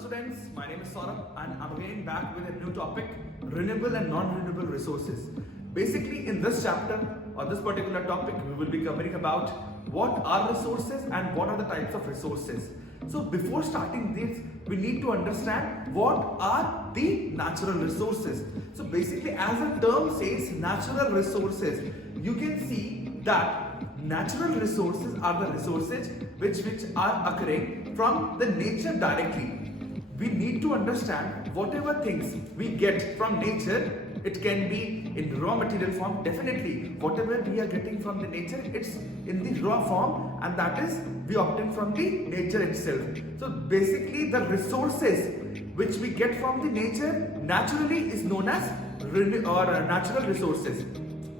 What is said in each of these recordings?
students, my name is Saurabh and I'm again back with a new topic, renewable and non-renewable resources. Basically in this chapter or this particular topic we will be covering about what are resources and what are the types of resources. So before starting this, we need to understand what are the natural resources. So basically as the term says natural resources, you can see that natural resources are the resources which are occurring from the nature directly. We need to understand whatever things we get from nature. It can be in raw material form, definitely whatever we are getting from the nature, it's in the raw form, and that is we obtain from the nature itself. So basically the resources which we get from the nature naturally is known as natural resources.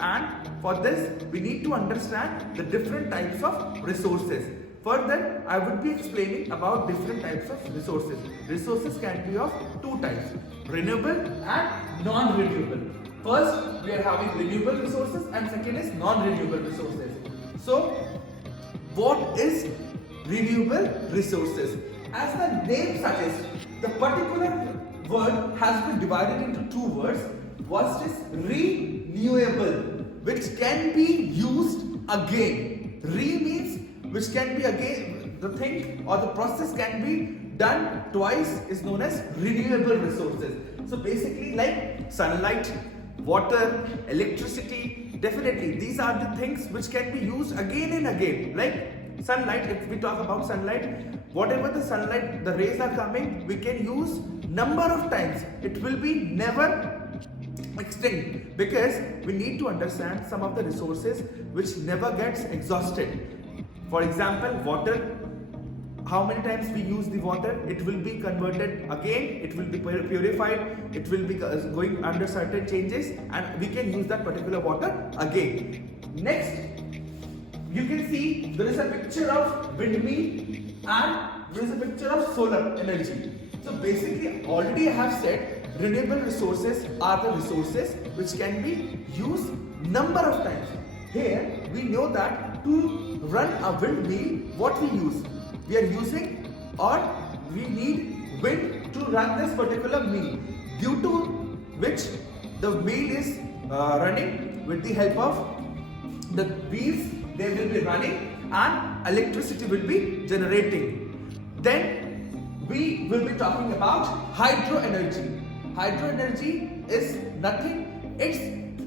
And for this we need to understand the different types of resources. Further, I would be explaining about different types of resources. Resources can be of two types, renewable and non-renewable. First, we are having renewable resources and second is non-renewable resources. So, what is renewable resources? As the name suggests, the particular word has been divided into two words. First is renewable, which can be used again. Means which can be again, the thing or the process can be done twice is known as renewable resources. So basically like sunlight, water, electricity, definitely these are the things which can be used again and again. Like sunlight, if we talk about sunlight, whatever the sunlight, the rays are coming, we can use number of times. It will be never extinct, because we need to understand some of the resources which never gets exhausted. For example, water, how many times we use the water, it will be converted again, it will be purified, it will be going under certain changes, and we can use that particular water again. Next, you can see there is a picture of windmill and there is a picture of solar energy. So basically already I have said renewable resources are the resources which can be used number of times. Here we know that to run a windmill, what we use? We are using, or we need wind to run this particular mill, due to which the mill is running with the help of the wheels. They will be running and electricity will be generating. Then we will be talking about hydro energy. Hydro energy is nothing, it's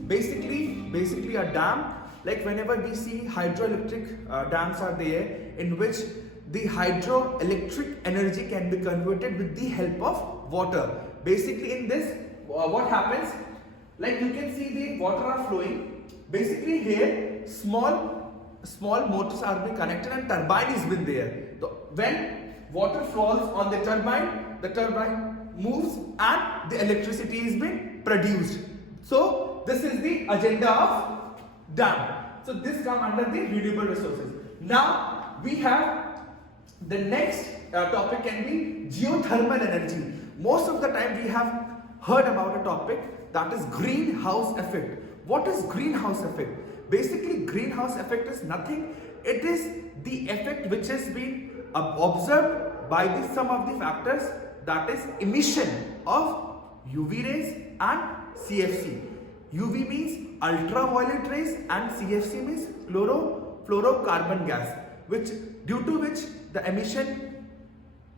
basically a dam. Like whenever we see hydroelectric dams are there, in which the hydroelectric energy can be converted with the help of water. Basically in this, what happens, like you can see the water are flowing. Basically here small motors are being connected and turbine is been there. So when water falls on the turbine moves and the electricity is being produced. So this is the agenda of dam. So this come under the renewable resources. Now we have the next topic can be geothermal energy. Most of the time we have heard about a topic, that is greenhouse effect. What is greenhouse effect? Basically greenhouse effect is nothing. It is the effect which has been observed by some of the factors, that is emission of UV rays and CFC. UV means ultraviolet rays and CFC means chlorofluorocarbon gas, which due to which the emission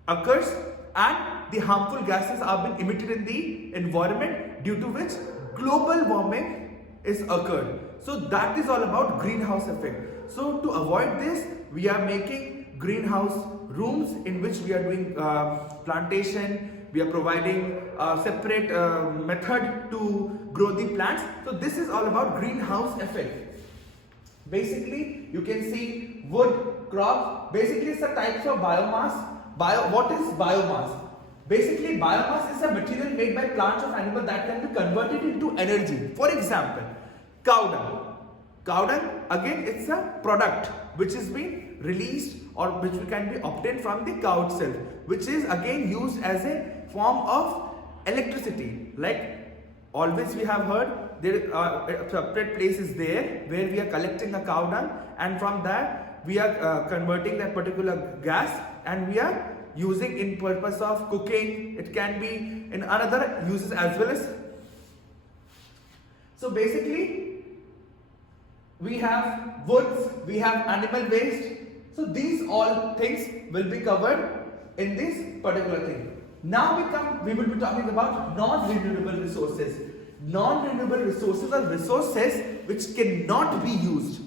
occurs and the harmful gases are being emitted in the environment, due to which global warming is occurred. So that is all about greenhouse effect. So to avoid this, we are making greenhouse rooms in which we are doing plantation. We are providing a separate method to grow the plants. So this is all about greenhouse effect. Basically, you can see wood, crops. Basically, it's the types of biomass. What is biomass? Basically, biomass is a material made by plants or animals that can be converted into energy. For example, cow dung. Cow dung, again, it's a product which is being released or which can be obtained from the cow itself, which is again used as a form of electricity. Like always we have heard, there a separate place is there where we are collecting a cow dung, and from that we are converting that particular gas and we are using in purpose of cooking, it can be in another uses as well as. So basically we have woods, we have animal waste. So these all things will be covered in this particular thing. Now we will be talking about non-renewable resources. Non-renewable resources are resources which cannot be used.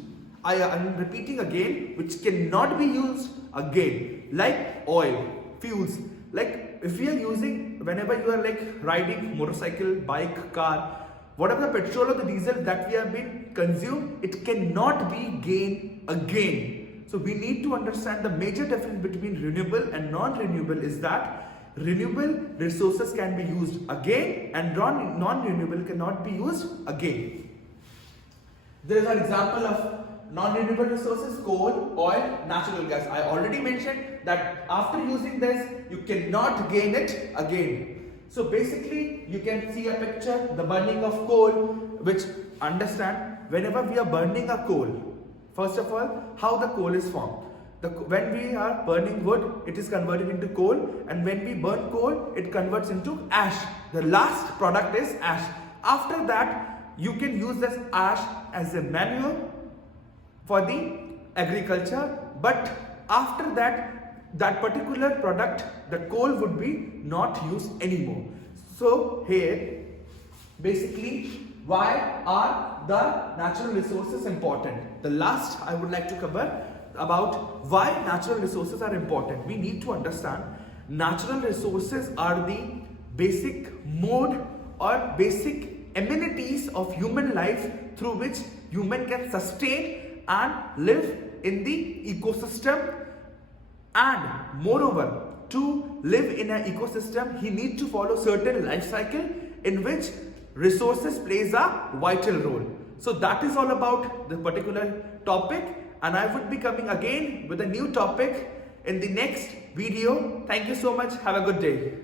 I am repeating again, which cannot be used again, like oil, fuels. Like if we are using, whenever you are like riding motorcycle, bike, car, whatever the petrol or the diesel that we have been consumed, it cannot be gained again. So we need to understand the major difference between renewable and non-renewable is that renewable resources can be used again and non-renewable cannot be used again. There is an example of non-renewable resources: coal, oil, natural gas. I already mentioned that after using this, you cannot gain it again. So basically, you can see a picture, the burning of coal, which understand whenever we are burning a coal, first of all, how the coal is formed. When we are burning wood, it is converted into coal, and when we burn coal, it converts into ash. The last product is ash. After that, you can use this ash as a manure for the agriculture, but after that, that particular product, the coal would be not used anymore. So here, basically, why are the natural resources important? The last I would like to cover about why natural resources are important. We need to understand natural resources are the basic mode or basic amenities of human life through which human can sustain and live in the ecosystem. And moreover, to live in an ecosystem, he needs to follow certain life cycle in which resources plays a vital role. So that is all about the particular topic, and I would be coming again with a new topic in the next video. Thank you so much. Have a good day.